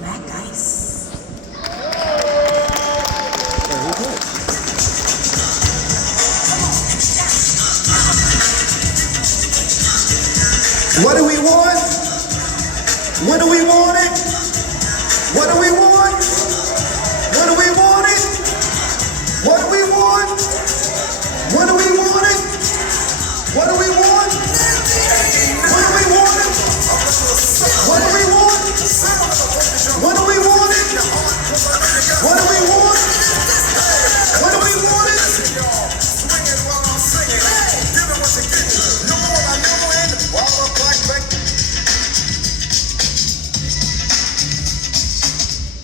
Black Ice. What do we want? When do we want it? What do we want? When do we want it? What do we want? When do we want it? What do we want? When do we want it? What do we want? When do we want it? What do we want? When do we want it?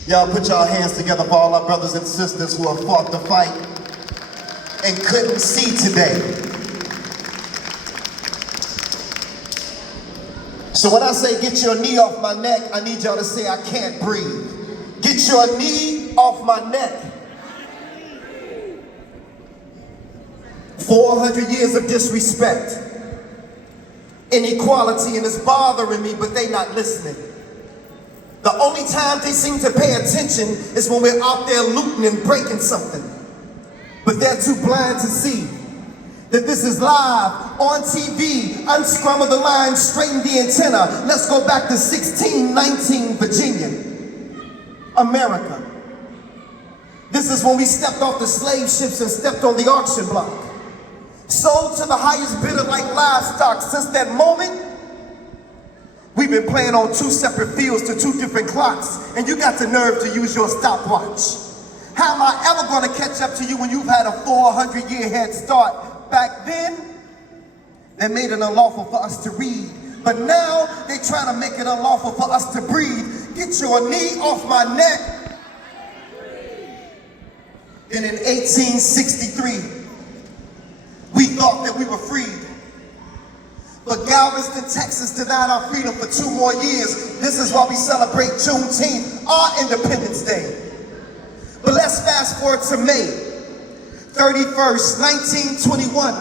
Y'all put y'all hands together for all our brothers and sisters who have fought the fight and couldn't see today. So when I say get your knee off my neck, I need y'all to say I can't breathe. Get your knee off my neck. 400 years of disrespect, inequality, and it's bothering me, but they not listening. The only time they seem to pay attention is when we're out there looting and breaking something. But they're too blind to see that this is live on TV. Unscramble the line, straighten the antenna. Let's go back to 1619 Virginia, America. This is when we stepped off the slave ships and stepped on the auction block. Sold to the highest bidder like livestock. Since that moment, we've been playing on two separate fields to two different clocks, and you got the nerve to use your stopwatch. How am I ever going to catch up to you when you've had a 400-year head start? Back then, they made it unlawful for us to read, but now they trying to make it unlawful for us to breathe. Get your knee off my neck. And in 1863, we thought that we were freed. But Galveston, Texas denied our freedom for 2 more years. This is why we celebrate Juneteenth, our Independence Day. But let's fast forward to May 31st, 1921.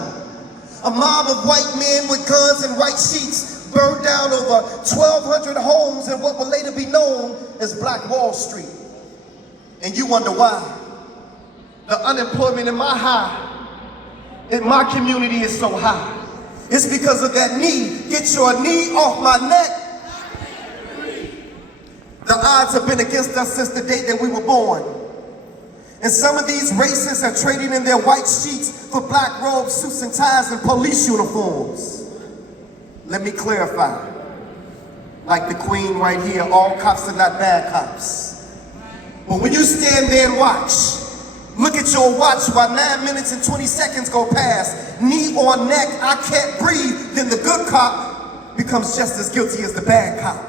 A mob of white men with guns and white sheets burned down over 1,200 homes in what will later be known as Black Wall Street. And you wonder why. The unemployment in my community is so high. It's because of that knee. Get your knee off my neck. The odds have been against us since the day that we were born. And some of these racists are trading in their white sheets for black robes, suits and ties, and police uniforms. Let me clarify. Like the queen right here, all cops are not bad cops. But when you stand there and watch, look at your watch while 9 minutes and 20 seconds go past, knee on neck, I can't breathe, then the good cop becomes just as guilty as the bad cop.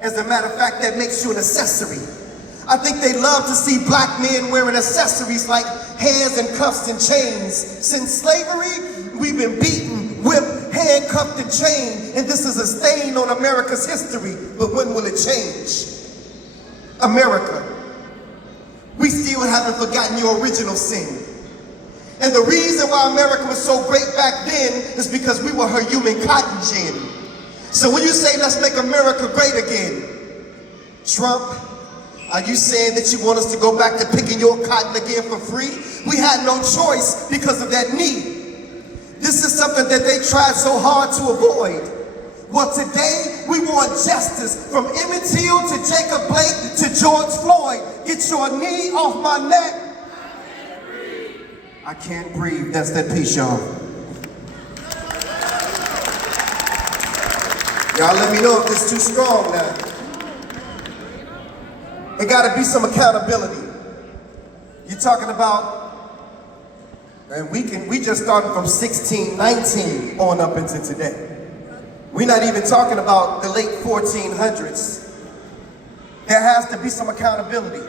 As a matter of fact, that makes you an accessory. I think they love to see black men wearing accessories like hands and cuffs and chains. Since slavery, we've been beaten, whipped, handcuffed and chained, and this is a stain on America's history. But when will it change? America, we still haven't forgotten your original sin. And the reason why America was so great back then is because we were her human cotton gin. So when you say, let's make America great again, Trump, are you saying that you want us to go back to picking your cotton again for free? We had no choice because of that knee. This is something that they tried so hard to avoid. Well, today, we want justice from Emmett Till to Jacob Blake to George Floyd. Get your knee off my neck. I can't breathe. That's that piece, y'all. Y'all let me know if this is too strong now. There gotta be some accountability. You're talking about, and we just started from 1619 on up into today. We're not even talking about the late 1400s. There has to be some accountability.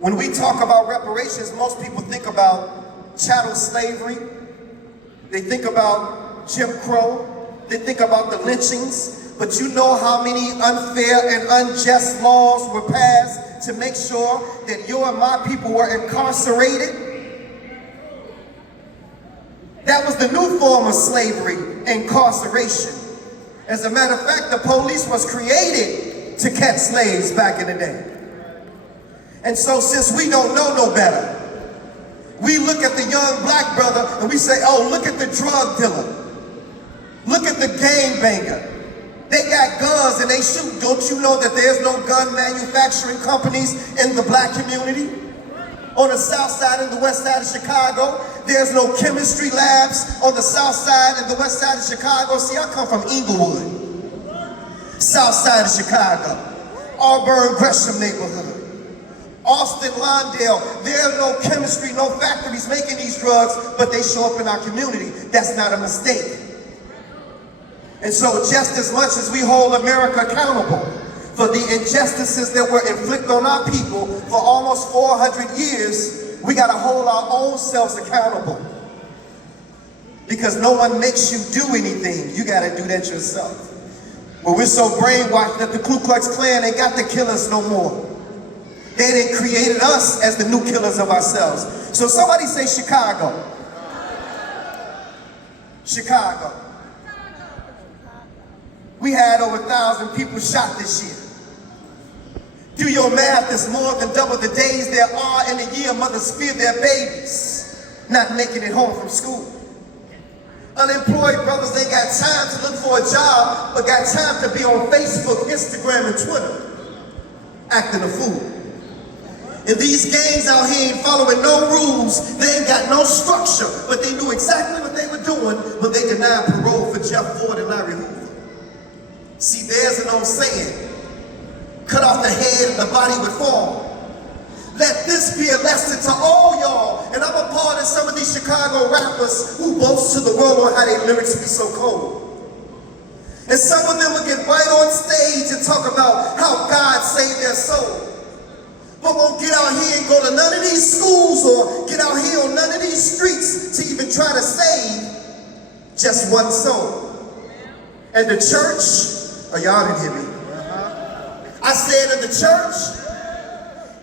When we talk about reparations, most people think about chattel slavery. They think about Jim Crow. They think about the lynchings. But you know how many unfair and unjust laws were passed to make sure that your and my people were incarcerated? That was the new form of slavery, incarceration. As a matter of fact, the police was created to catch slaves back in the day. And so since we don't know no better, we look at the young black brother and we say, oh, look at the drug dealer. Look at the gangbanger. They got guns and they shoot. Don't you know that there's no gun manufacturing companies in the black community? On the south side and the west side of Chicago, there's no chemistry labs on the south side and the west side of Chicago. See, I come from Inglewood, south side of Chicago, Auburn, Gresham neighborhood. Austin, Lawndale, there's no chemistry, no factories making these drugs, but they show up in our community. That's not a mistake. And so just as much as we hold America accountable for the injustices that were inflicted on our people for almost 400 years, we gotta hold our own selves accountable. Because no one makes you do anything, you gotta do that yourself. But we're so brainwashed that the Ku Klux Klan ain't got to kill us no more. They didn't create us as the new killers of ourselves. So somebody say Chicago. Chicago. We had over 1,000 people shot this year. Do your math, it's more than double the days there are in a year mothers fear their babies not making it home from school. Unemployed brothers ain't got time to look for a job, but got time to be on Facebook, Instagram, and Twitter, acting a fool. And these gangs out here ain't following no rules, they ain't got no structure, but they knew exactly what they were doing when they denied parole for Jeff Ford and Larry Hoover. See, there's an old saying, cut off the head and the body would fall. Let this be a lesson to all y'all, and I'm a part of some of these Chicago rappers who boast to the world on how their lyrics be so cold. And some of them will get right on stage and talk about how God saved their soul, but won't get out here and go to none of these schools or get out here on none of these streets to even try to save just one soul. And the church, oh, y'all didn't hear me. I said in the church,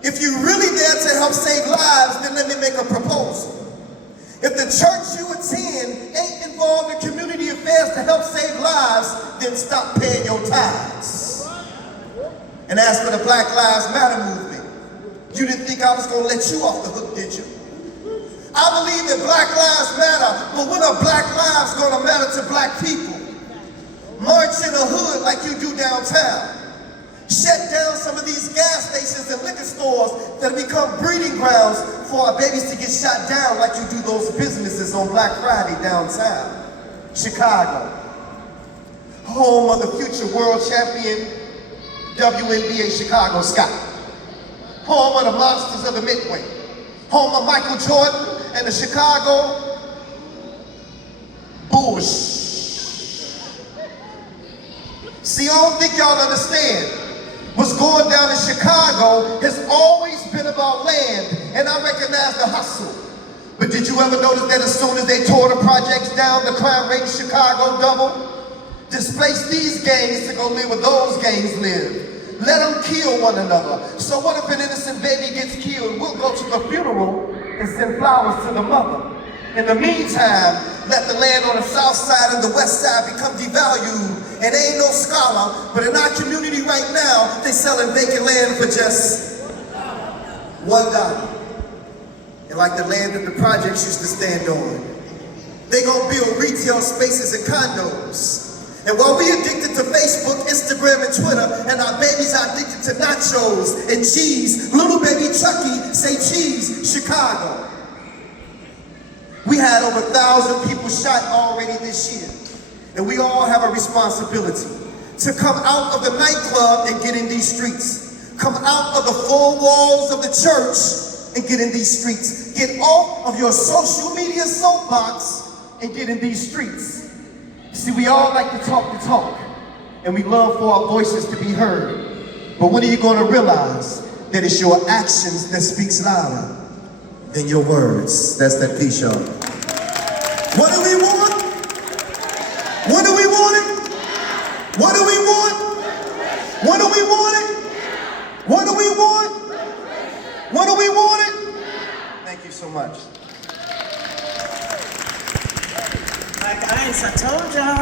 if you're really there to help save lives, then let me make a proposal. If the church you attend ain't involved in community affairs to help save lives, then stop paying your tithes. And as for the Black Lives Matter movement, you didn't think I was gonna let you off the hook, did you? I believe that Black Lives Matter, but when are Black lives gonna matter to black people? March in the hood like you do downtown. Shut down some of these gas stations and liquor stores that have become breeding grounds for our babies to get shot down like you do those businesses on Black Friday downtown. Chicago, home of the future world champion WNBA Chicago Sky. Home of the monsters of the Midway. Home of Michael Jordan and the Chicago Bulls. See, I don't think y'all understand. What's going down in Chicago has always been about land, and I recognize the hustle. But did you ever notice that as soon as they tore the projects down, the crime rate in Chicago doubled? Displace these gangs to go live where those gangs live. Let them kill one another. So what if an innocent baby gets killed? We'll go to the funeral and send flowers to the mother. In the meantime, let the land on the south side and the west side become devalued. And ain't no scholar, but in our community right now, they selling vacant land for just $1. And like the land that the projects used to stand on, they gonna build retail spaces and condos. And while we addicted to Facebook, Instagram, and Twitter, and our babies are addicted to nachos and cheese, little baby Chucky say cheese, Chicago. We had over 1,000 people shot already this year. And we all have a responsibility to come out of the nightclub and get in these streets. Come out of the four walls of the church and get in these streets. Get off of your social media soapbox and get in these streets. See, we all like to talk, and we love for our voices to be heard. But when are you going to realize that it's your actions that speaks louder than your words? That's that piece, y'all. What do we want? What do we want it? What do we want? What do we want it? What do we want? What do we want it? Thank you so much. Like I told y'all.